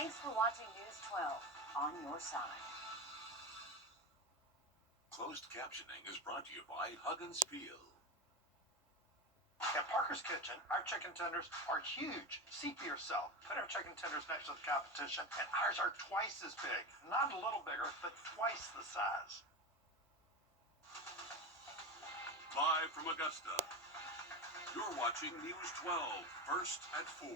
Thanks for watching News 12 on your side. Closed captioning is brought to you by Huggins Peel. At Parker's Kitchen, our chicken tenders are huge. See for yourself. Put our chicken tenders next to the competition, and ours are twice as big. Not a little bigger, but twice the size. Live from Augusta, you're watching News 12, first at 4.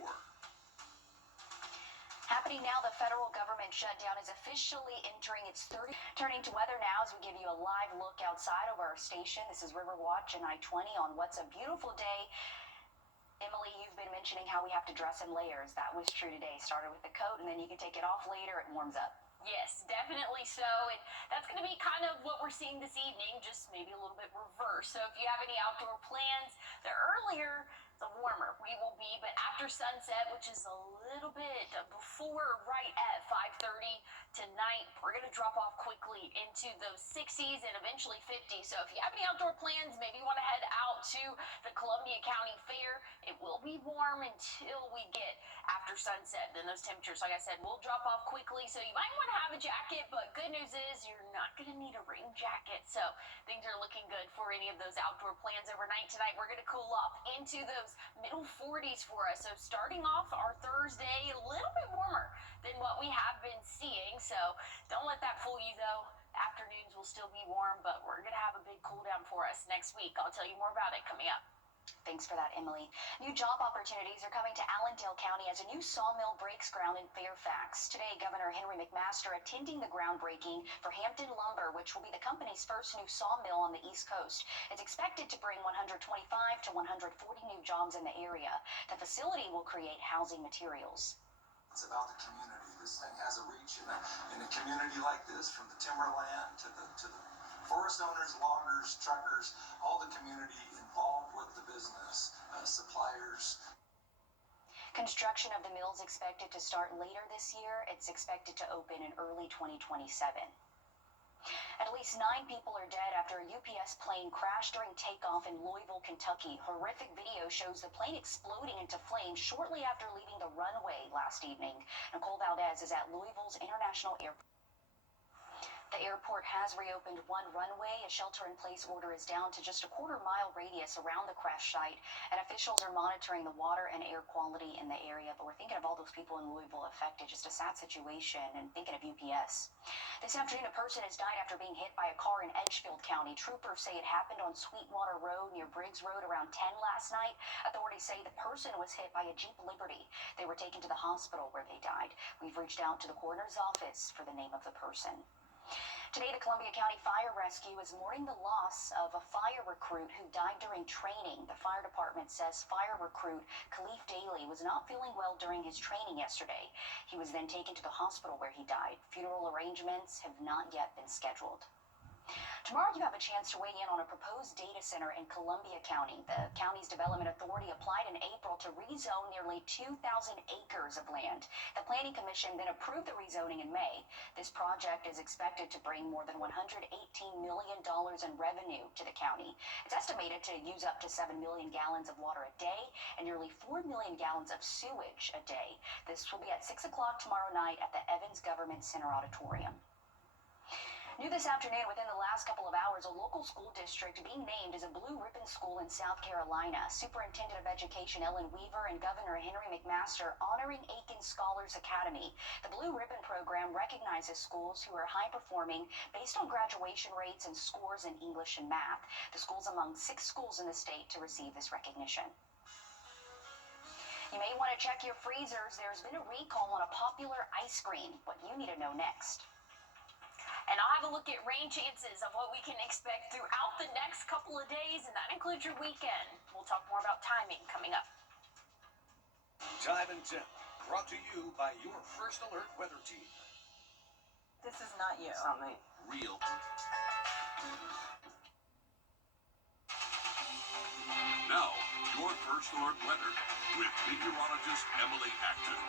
Happening now, the federal government shutdown is officially entering its 30th. Turning to weather now as we give you a live look outside over our station. This is River Watch and I-20 on what's a beautiful day. Emily, you've been mentioning how we have to dress in layers. That was true today. Started with the coat and then you can take it off later. It warms up. Yes, definitely so. And that's going to be kind of what we're seeing this evening, just maybe a little bit reverse. So if you have any outdoor plans, the earlier, the warmer we will be. But after sunset, which is a little bit before right at 5:30 tonight, we're going to drop off quickly into those 60s and eventually 50s. So if you have any outdoor plans, maybe you want to head out to the Columbia County Fair. It will be warm until we get after sunset. Then those temperatures, like I said, will drop off quickly. So you might want to have a jacket, but good news is you're not going to need a rain jacket. So things are looking good for any of those outdoor plans overnight tonight. We're going to cool off into those middle 40s for us. So starting off our Thursday, a little bit warmer than what we have been seeing. So don't let that fool you though. Afternoons will still be warm, but we're going to have a big cool down for us next week. I'll tell you more about it coming up. Thanks for that, Emily. New job opportunities are coming to Allendale County as a new sawmill breaks ground in Fairfax. Today, Governor Henry McMaster attending the groundbreaking for Hampton Lumber, which will be the company's first new sawmill on the East Coast. It's expected to bring 125 to 140 new jobs in the area. The facility will create housing materials. It's about the community. This thing has a reach in a community like this, from the timberland to the forest owners, loggers, truckers, all the community involved with the business, suppliers. Construction of the mill is expected to start later this year. It's expected to open in early 2027. At least 9 people are dead after a UPS plane crashed during takeoff in Louisville, Kentucky. Horrific video shows the plane exploding into flames shortly after leaving the runway last evening. Nicole Valdez is at Louisville's International Airport. The airport has reopened one runway. A shelter-in-place order is down to just a quarter-mile radius around the crash site, and officials are monitoring the water and air quality in the area. But we're thinking of all those people in Louisville affected. Just a sad situation, and thinking of UPS. This afternoon, a person has died after being hit by a car in Edgefield County. Troopers say it happened on Sweetwater Road near Briggs Road around 10 last night. Authorities say the person was hit by a Jeep Liberty. They were taken to the hospital where they died. We've reached out to the coroner's office for the name of the person. Today, the Columbia County Fire Rescue is mourning the loss of a fire recruit who died during training. The fire department says fire recruit Khalif Daly was not feeling well during his training yesterday. He was then taken to the hospital where he died. Funeral arrangements have not yet been scheduled. Tomorrow, you have a chance to weigh in on a proposed data center in Columbia County. The county's development authority applied in April to rezone nearly 2,000 acres of land. The Planning Commission then approved the rezoning in May. This project is expected to bring more than $118 million in revenue to the county. It's estimated to use up to 7 million gallons of water a day and nearly 4 million gallons of sewage a day. This will be at 6 o'clock tomorrow night at the Evans Government Center Auditorium. New this afternoon, within the last couple of hours, a local school district being named as a Blue Ribbon School in South Carolina. Superintendent of Education Ellen Weaver and Governor Henry McMaster honoring Aiken Scholars Academy. The Blue Ribbon program recognizes schools who are high-performing based on graduation rates and scores in English and math. The school's among 6 schools in the state to receive this recognition. You may want to check your freezers. There's been a recall on a popular ice cream. What you need to know next. And I'll have a look at rain chances of what we can expect throughout the next couple of days, and that includes your weekend. We'll talk more about timing coming up. Time and Temp, brought to you by your First Alert weather team. This is not you. It's not me. Real. Now, your First Alert weather with meteorologist Emily Acton.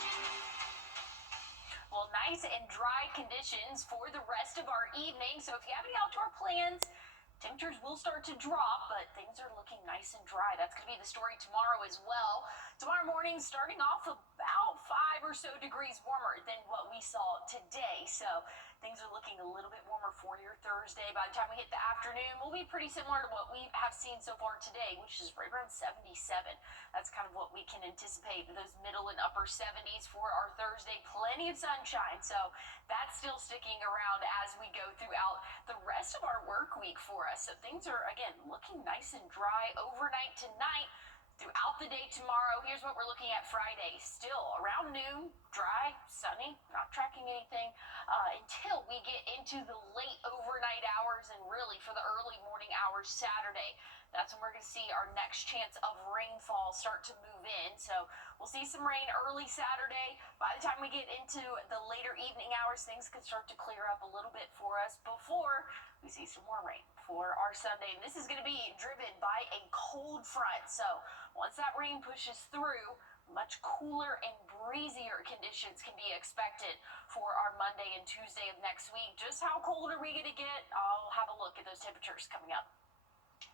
Well, nice and dry conditions for the rest of our evening. So if you have any outdoor plans, temperatures will start to drop, but things are looking nice and dry. That's going to be the story tomorrow as well. Tomorrow morning, starting off about 5 or so degrees warmer than what we saw today. So things are looking a little bit warmer for your Thursday. By the time we hit the afternoon, we'll be pretty similar to what we have seen so far today, which is right around 77. That's kind of what we can anticipate, those middle and upper 70s for our Thursday. Plenty of sunshine, so that's still sticking around as we go throughout the rest of our work week for us. So things are, again, looking nice and dry overnight tonight. Throughout the day tomorrow, here's what we're looking at Friday. Still around noon, dry, sunny, not tracking anything until we get into the late overnight hours and really for the early morning hours Saturday. That's when we're going to see our next chance of rainfall start to move in. So we'll see some rain early Saturday. By the time we get into the later evening hours, things could start to clear up a little bit for us before we see some more rain for our Sunday. And this is going to be driven by a cold front. So once that rain pushes through, much cooler and breezier conditions can be expected for our Monday and Tuesday of next week. Just how cold are we going to get? I'll have a look at those temperatures coming up.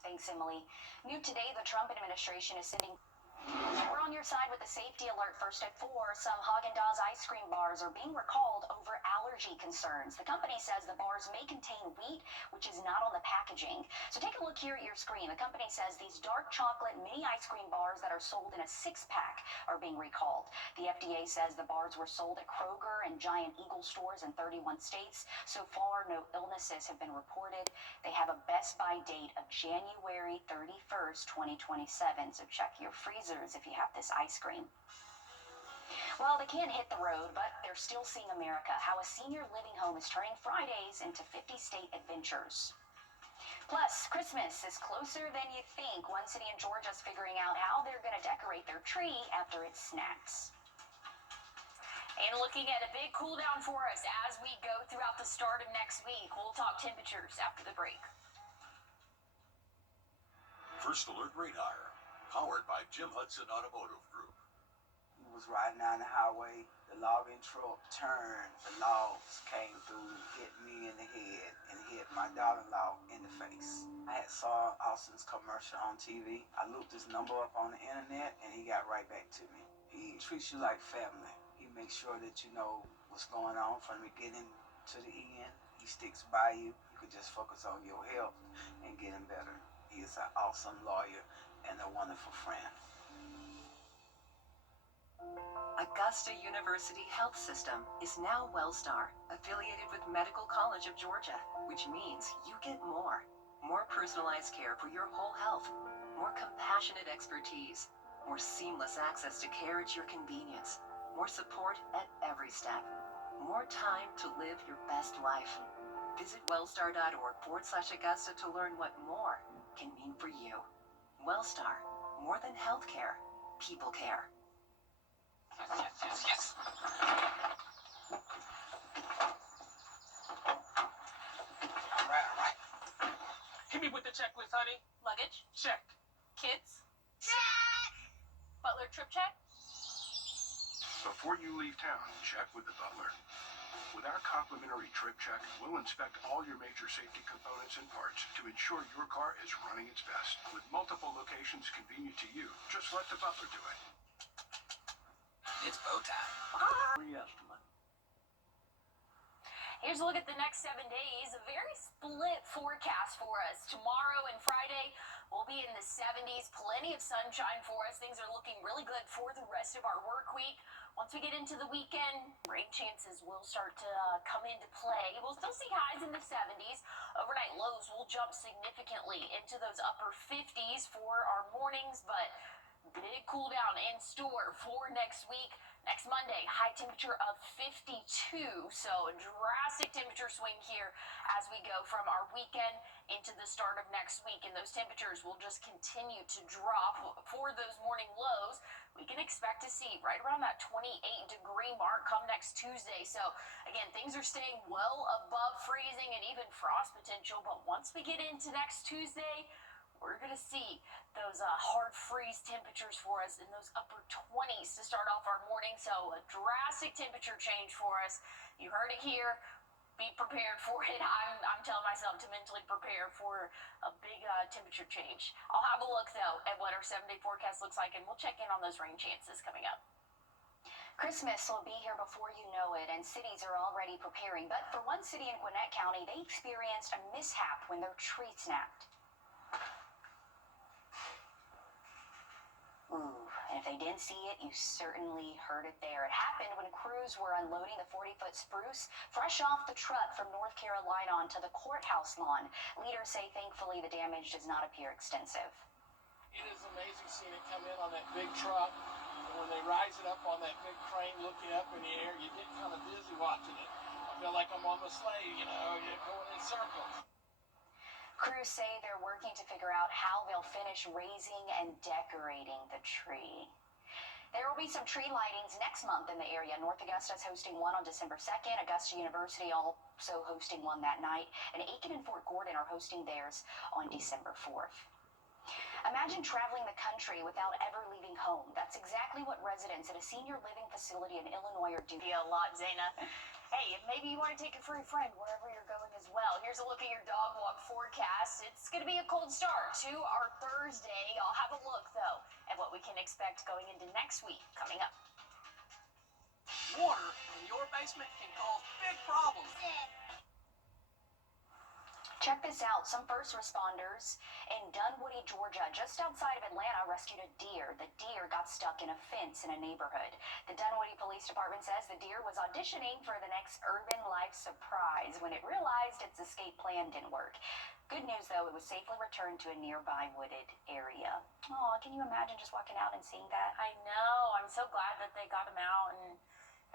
Thanks, Emily. New today, the Trump administration is sending... We're on your side with a safety alert first at 4. Some Haagen-Dazs ice cream bars are being recalled over allergy concerns. The company says the bars may contain wheat, which is not on the packaging. So take a look here at your screen. The company says these dark chocolate mini ice cream bars that are sold in a 6-pack are being recalled. The FDA says the bars were sold at Kroger and Giant Eagle stores in 31 states. So far, no illnesses have been reported. They have a Best By date of January 31st, 2027. So check your freezer if you have this ice cream. Well, they can't hit the road, but they're still seeing America, how a senior living home is turning Fridays into 50-state adventures. Plus, Christmas is closer than you think. One city in Georgia is figuring out how they're going to decorate their tree after it snaps. And looking at a big cool down for us as we go throughout the start of next week. We'll talk temperatures after the break. First Alert Radar, powered by Jim Hudson Automotive Group. We was riding down the highway, the logging truck turned, the logs came through, hit me in the head, and hit my daughter-in-law in the face. I had saw Austin's commercial on TV. I looked his number up on the internet, and he got right back to me. He treats you like family. He makes sure that you know what's going on from the beginning to the end. He sticks by you. You can just focus on your health and getting better. He is an awesome lawyer and a wonderful friend. Augusta University Health System is now WellStar, affiliated with Medical College of Georgia, which means you get more. More personalized care for your whole health, more compassionate expertise, more seamless access to care at your convenience, more support at every step, more time to live your best life. Visit wellstar.org/Augusta to learn what more can mean for you. WellStar, more than healthcare, people care. Yes. All right. Hit me with the checklist, honey. Luggage, Check. kids, check. Butler trip check. Before you leave town, check with the butler. With our complimentary trip check, we'll inspect all your major safety components and parts to ensure your car is running its best. With multiple locations convenient to you, just let the butler do it. It's bow time. Here's a look at the next 7 days. A very split forecast for us. Tomorrow and Friday, we'll be in the 70s. Plenty of sunshine for us. Things are looking really good for the rest of our work week. Once we get into the weekend, rain chances will start to come into play. We'll still see highs in the 70s. Overnight lows will jump significantly into those upper 50s for our mornings, but big cool down in store for next week. Next Monday, high temperature of 52. So a drastic temperature swing here as we go from our weekend into the start of next week. And those temperatures will just continue to drop. For those morning lows, we can expect to see right around that 28-degree mark come next Tuesday. So again, things are staying well above freezing and even frost potential. But once we get into next Tuesday, we're going to see those hard freeze temperatures for us in those upper 20s to start off our morning. So a drastic temperature change for us. You heard it here. Be prepared for it. I'm telling myself to mentally prepare for a big temperature change. I'll have a look, though, at what our 7-day forecast looks like, and we'll check in on those rain chances coming up. Christmas will be here before you know it, and cities are already preparing. But for one city in Gwinnett County, they experienced a mishap when their tree snapped. Ooh, and if they didn't see it, you certainly heard it there. It happened when crews were unloading the 40-foot spruce fresh off the truck from North Carolina onto the courthouse lawn. Leaders say thankfully the damage does not appear extensive. It is amazing seeing it come in on that big truck. And when they rise it up on that big crane looking up in the air, you get kind of dizzy watching it. I feel like I'm on the sleigh, you're going in circles. Crews say they're working to figure out how they'll finish raising and decorating the tree. There will be some tree lightings next month in the area. North Augusta is hosting one on December 2nd. Augusta University also hosting one that night. And Aiken and Fort Gordon are hosting theirs on December 4th. Imagine traveling the country without ever leaving home. That's exactly what residents at a senior living facility in Illinois are doing. A lot, Zaina. Hey, maybe you want to take a furry friend wherever you're going as well. Here's a look at your dog walk forecast. It's going to be a cold start to our Thursday. I'll have a look, though, at what we can expect going into next week coming up. Water in your basement can cause big problems. Check this out. Some first responders in Dunwoody, Georgia, just outside of Atlanta, rescued a deer. The deer got stuck in a fence in a neighborhood. The Dunwoody Police Department says the deer was auditioning for the next urban life surprise when it realized its escape plan didn't work. Good news, though, it was safely returned to a nearby wooded area. Aw, can you imagine just walking out and seeing that? I know. I'm so glad that they got him out and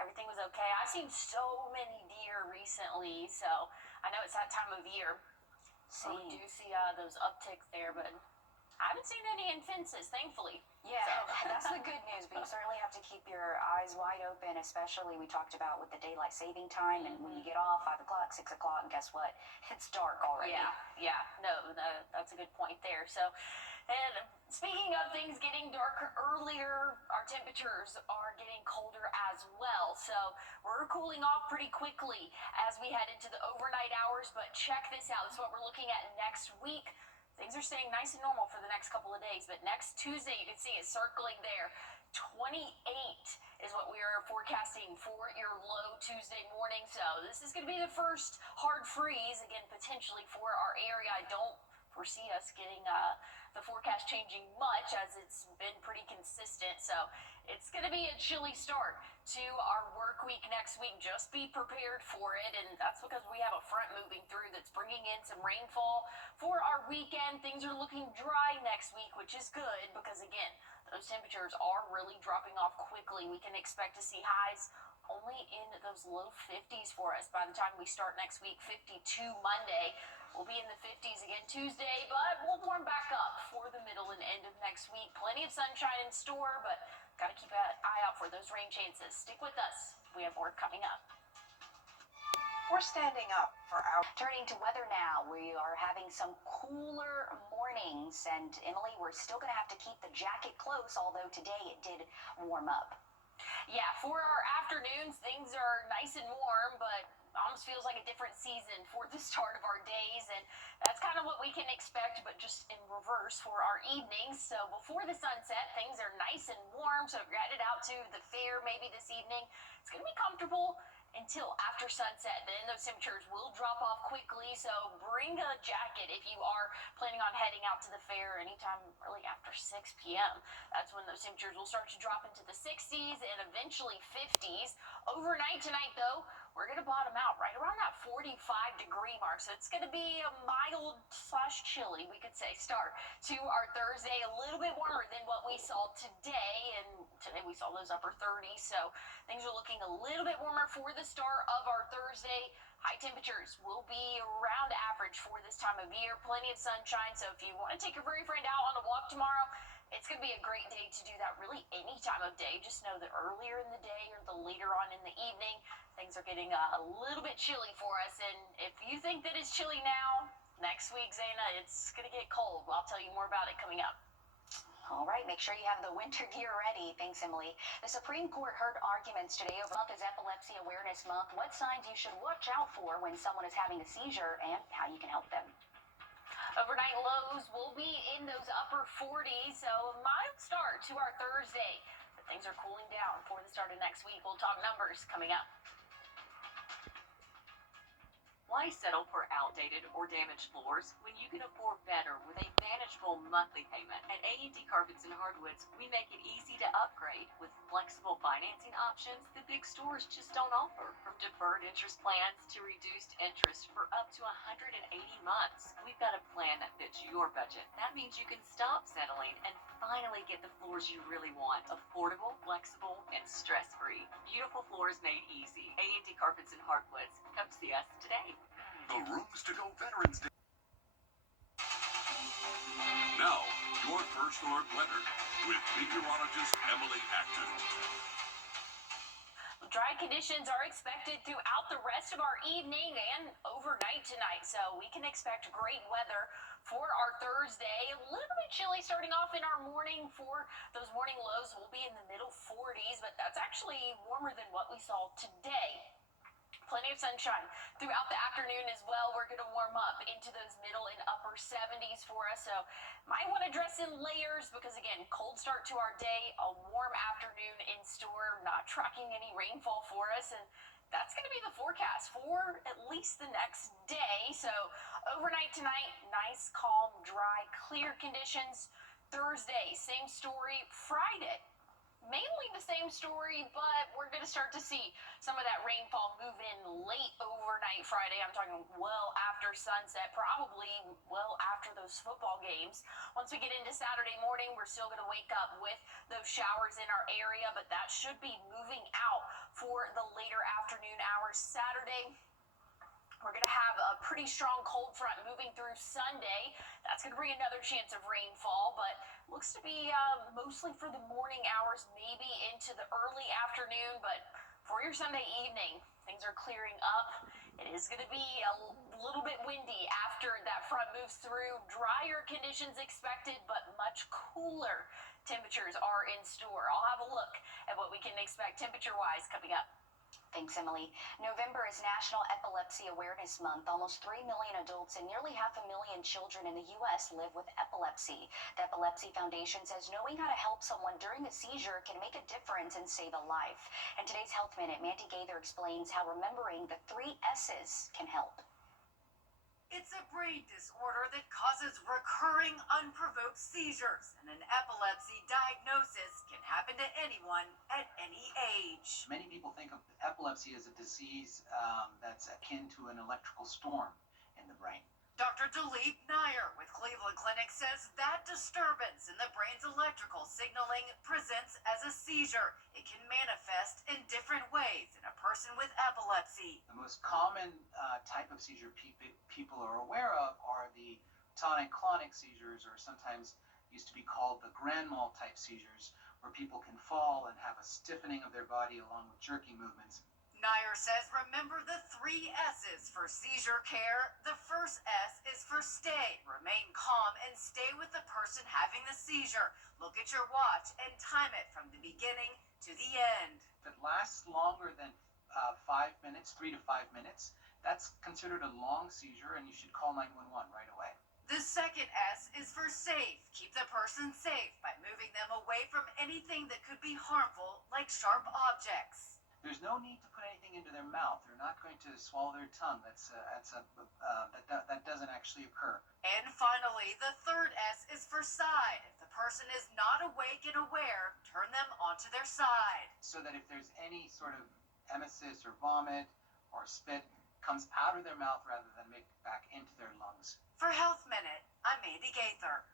everything was okay. I've seen so many deer recently, so I know it's that time of year. So we do see those upticks there, but I haven't seen any in fences, thankfully. Yeah, that's the good news, but you certainly have to keep your eyes wide open, especially we talked about with the daylight saving time, and when you get off 5 o'clock, 6 o'clock, and guess what? It's dark already. Yeah, no, that's a good point there. So, and speaking of things getting darker earlier, our temperatures are getting colder as well. So we're cooling off pretty quickly as we head into the overnight hours, but check this out. This is what we're looking at next week. Things are staying nice and normal for the next couple of days, but next Tuesday, you can see it circling there. 28 is what we are forecasting for your low Tuesday morning. So this is going to be the first hard freeze, again, potentially for our area. I don't foresee us getting the forecast changing much as it's been pretty consistent. So it's going to be a chilly start to our work week next week. Just be prepared for it. And that's because we have a front moving through that's bringing in some rainfall for our weekend. Things are looking dry next week, which is good because, again, those temperatures are really dropping off quickly. We can expect to see highs only in those low 50s for us by the time we start next week. 52 Monday. We'll be in the 50s again Tuesday, but we'll warm back up for the middle and end of next week. Plenty of sunshine in store, but got to keep an eye out for those rain chances. Stick with us. We have more coming up. We're standing up for our... Turning to weather now, we are having some cooler mornings, and Emily, we're still going to have to keep the jacket close, although today it did warm up. Yeah, for our afternoons, things are nice and warm, but almost feels like a different season for the start of our days, and that's kind of what we can expect, but just in reverse for our evenings. So before the sunset, things are nice and warm, so if you're headed out to the fair maybe this evening, it's going to be comfortable until after sunset. Then those temperatures will drop off quickly, so bring a jacket if you are planning on heading out to the fair anytime really after 6 p.m. That's when those temperatures will start to drop into the 60s and eventually 50s. Overnight tonight, though, we're going to bottom out right around that 45-degree mark. So it's going to be a mild/chilly, we could say, start to our Thursday. A little bit warmer than what we saw today. And today we saw those upper 30s. So things are looking a little bit warmer for the start of our Thursday. High temperatures will be around average for this time of year. Plenty of sunshine. So if you want to take your furry friend out on a walk tomorrow, it's going to be a great day to do that really any time of day. Just know that earlier in the day or the later on in the evening, things are getting a little bit chilly for us. And if you think that it's chilly now, next week, Zaina, it's going to get cold. Well, I'll tell you more about it coming up. All right, make sure you have the winter gear ready. Thanks, Emily. The Supreme Court heard arguments today over month is Epilepsy Awareness Month. What signs you should watch out for when someone is having a seizure and how you can help them. Overnight lows will be in those upper 40s, so a mild start to our Thursday. things are cooling down for the start of next week. We'll talk numbers coming up. Why settle for outdated or damaged floors when you can afford better with a manageable monthly payment? At A&D Carpets and Hardwoods, we make it easy to upgrade with flexible financing options the big stores just don't offer. From deferred interest plans to reduced interest for up to 180 months. We've got a plan that fits your budget. That means you can stop settling and finally get the floors you really want. Affordable, flexible, and stress-free. Beautiful floors made easy. A&D Carpets and Hardwoods. Come see us today. The Rooms to Go Veterans Day. Now, your first alert weather with meteorologist Emily Acton. Dry conditions are expected throughout the rest of our evening and overnight tonight, so we can expect great weather for our Thursday. A little bit chilly starting off in our morning. For those morning lows will be in the middle 40s, but that's actually warmer than what we saw today. Plenty of sunshine throughout the afternoon as well. We're going to warm up into those middle and upper 70s for us. So might want to dress in layers because, again, cold start to our day, a warm afternoon in store, not tracking any rainfall for us. And that's going to be the forecast for at least the next day. So overnight tonight, nice, calm, dry, clear conditions. Thursday, same story. Friday, mainly the same story, but we're going to start to see some of that rainfall move in late overnight Friday. I'm talking well after sunset, probably well after those football games. Once we get into Saturday morning, we're still going to wake up with those showers in our area, but that should be moving out for the later afternoon hours Saturday. We're going to have a pretty strong cold front moving through Sunday. That's going to bring another chance of rainfall, but looks to be mostly for the morning hours, maybe into the early afternoon. But for your Sunday evening, things are clearing up. It is going to be a little bit windy after that front moves through. Drier conditions expected, but much cooler temperatures are in store. I'll have a look at what we can expect temperature-wise coming up. Thanks, Emily. November is National Epilepsy Awareness Month. Almost 3 million adults and nearly 500,000 children in the U.S. live with epilepsy. The Epilepsy Foundation says knowing how to help someone during a seizure can make a difference and save a life. In today's Health Minute, Mandy Gaither explains how remembering the 3 S's can help. It's a brain disorder that causes recurring unprovoked seizures, and an epilepsy diagnosis can happen to anyone at any age. Many people think of epilepsy as a disease that's akin to an electrical storm in the brain. Dr. Dilip Nair with Cleveland Clinic says that disturbance in the brain's electrical signaling presents as a seizure. It can manifest in different ways in a person with epilepsy. The most common type of seizure people are aware of are the tonic-clonic seizures, or sometimes used to be called the grand mal type seizures, where people can fall and have a stiffening of their body along with jerky movements. Nair says remember the 3 S's for seizure care. The first S is for stay. Remain calm and stay with the person having the seizure. Look at your watch and time it from the beginning to the end. If it lasts longer than 5 minutes, 3 to 5 minutes, that's considered a long seizure, and you should call 911 right away. The second S is for safe. Keep the person safe by moving them away from anything that could be harmful, like sharp objects. There's no need to put anything into their mouth. They're not going to swallow their tongue. That doesn't actually occur. And finally, the third S is for side. If the person is not awake and aware, turn them onto their side. So that if there's any sort of emesis or vomit or spit comes out of their mouth rather than make it back into their lungs. For Health Minute, I'm Mandy Gaither.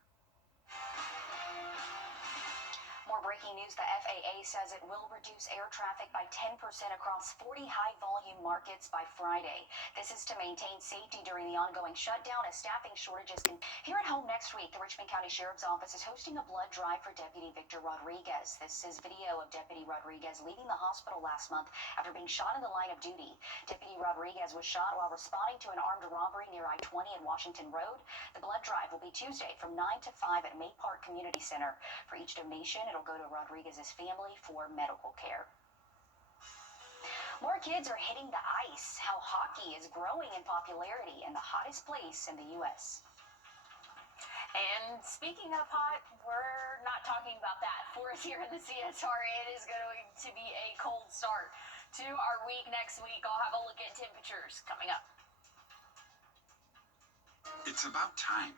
More breaking news, the FAA says it will reduce air traffic by 10% across 40 high-volume markets by Friday. This is to maintain safety during the ongoing shutdown as staffing shortages can. Here at home next week, the Richmond County Sheriff's Office is hosting a blood drive for Deputy Victor Rodriguez. This is video of Deputy Rodriguez leaving the hospital last month after being shot in the line of duty. Deputy Rodriguez was shot while responding to an armed robbery near I-20 and Washington Road. The blood drive will be Tuesday from 9 to 5 at May Park Community Center. For each donation, it'll go to Rodriguez's family for medical care. More kids are hitting the ice. How hockey is growing in popularity in the hottest place in the U.S. And speaking of hot, we're not talking about that. For us here in the CSR, it is going to be a cold start to our week next week. I'll have a look at temperatures coming up. It's about time.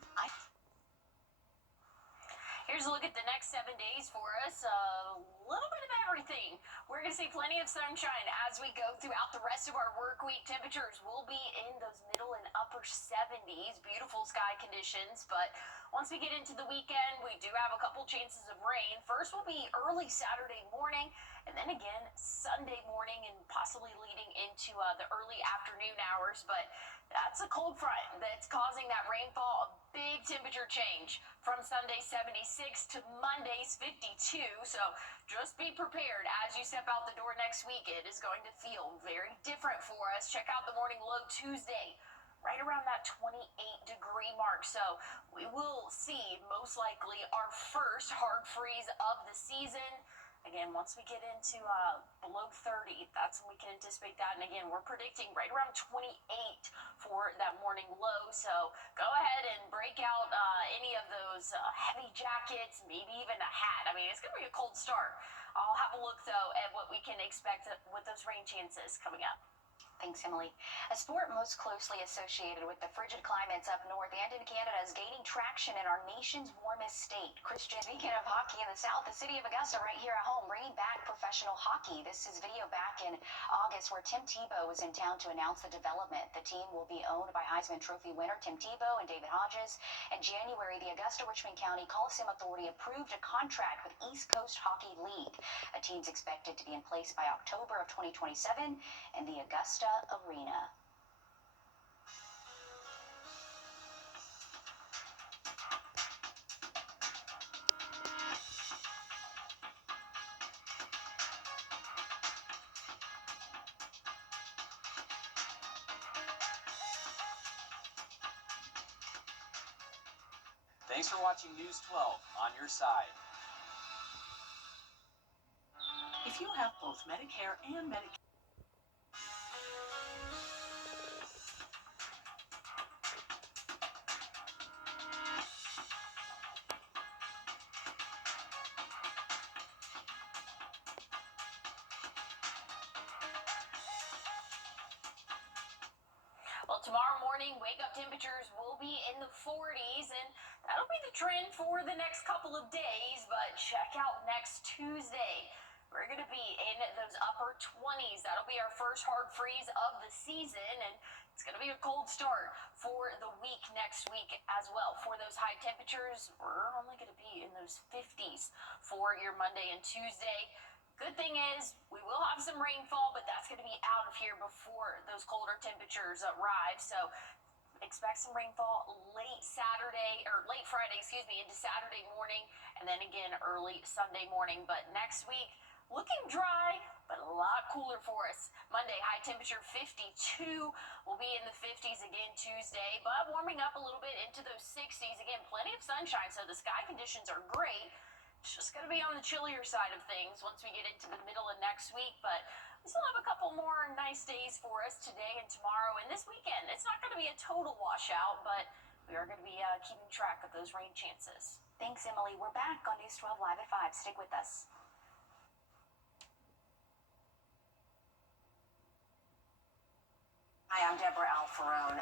Here's a look at the next 7 days for us. A little bit of everything. We're going to see plenty of sunshine as we go throughout the rest of our work week. Temperatures will be in those middle and upper 70s. Beautiful sky conditions. But once we get into the weekend, we do have a couple chances of rain. First will be early Saturday morning, and then again Sunday morning, and possibly leading into the early afternoon hours. But that's a cold front that's causing that rainfall. A big temperature change from Sunday 76 to Monday's 52. So just be prepared as you step out the door next week. It is going to feel very different for us. Check out the morning low Tuesday, right around that 28-degree mark. So we will see most likely our first hard freeze of the season. Again, once we get into below 30, that's when we can anticipate that. And again, we're predicting right around 28 for that morning low. So go ahead and break out any of those heavy jackets, maybe even a hat. I mean, it's going to be a cold start. I'll have a look, though, at what we can expect with those rain chances coming up. Thanks, Emily. A sport most closely associated with the frigid climates up north and in Canada is gaining traction in our nation's warmest state. Christian, speaking of hockey in the south, the city of Augusta right here at home bringing back professional hockey. This is video back in August where Tim Tebow was in town to announce the development. The team will be owned by Heisman Trophy winner Tim Tebow and David Hodges. In January, the Augusta-Richmond County Coliseum Authority approved a contract with East Coast Hockey League. A team's expected to be in place by October of 2027 in the Augusta Arena. Thanks for watching News 12 on your side. If you have both Medicare and Medicaid, Well, tomorrow morning, wake-up temperatures will be in the 40s, and that'll be the trend for the next couple of days. But check out next Tuesday. We're going to be in those upper 20s. That'll be our first hard freeze of the season, and it's going to be a cold start for the week next week as well. For those high temperatures, we're only going to be in those 50s for your Monday and Tuesday. Good thing is we will have some rainfall, but that's going to be out of here before those colder temperatures arrive. So expect some rainfall late Friday, into Saturday morning, and then again early Sunday morning. But next week, looking dry, but a lot cooler for us. Monday, high temperature 52. We'll be in the 50s again Tuesday, but warming up a little bit into those 60s. Again, plenty of sunshine, so the sky conditions are great. It's just going to be on the chillier side of things once we get into the middle of next week, but we still have a couple more nice days for us today and tomorrow and this weekend. It's not going to be a total washout, but we are going to be keeping track of those rain chances. Thanks, Emily. We're back on News 12 Live at 5. Stick with us. Hi, I'm Deborah Alfarone.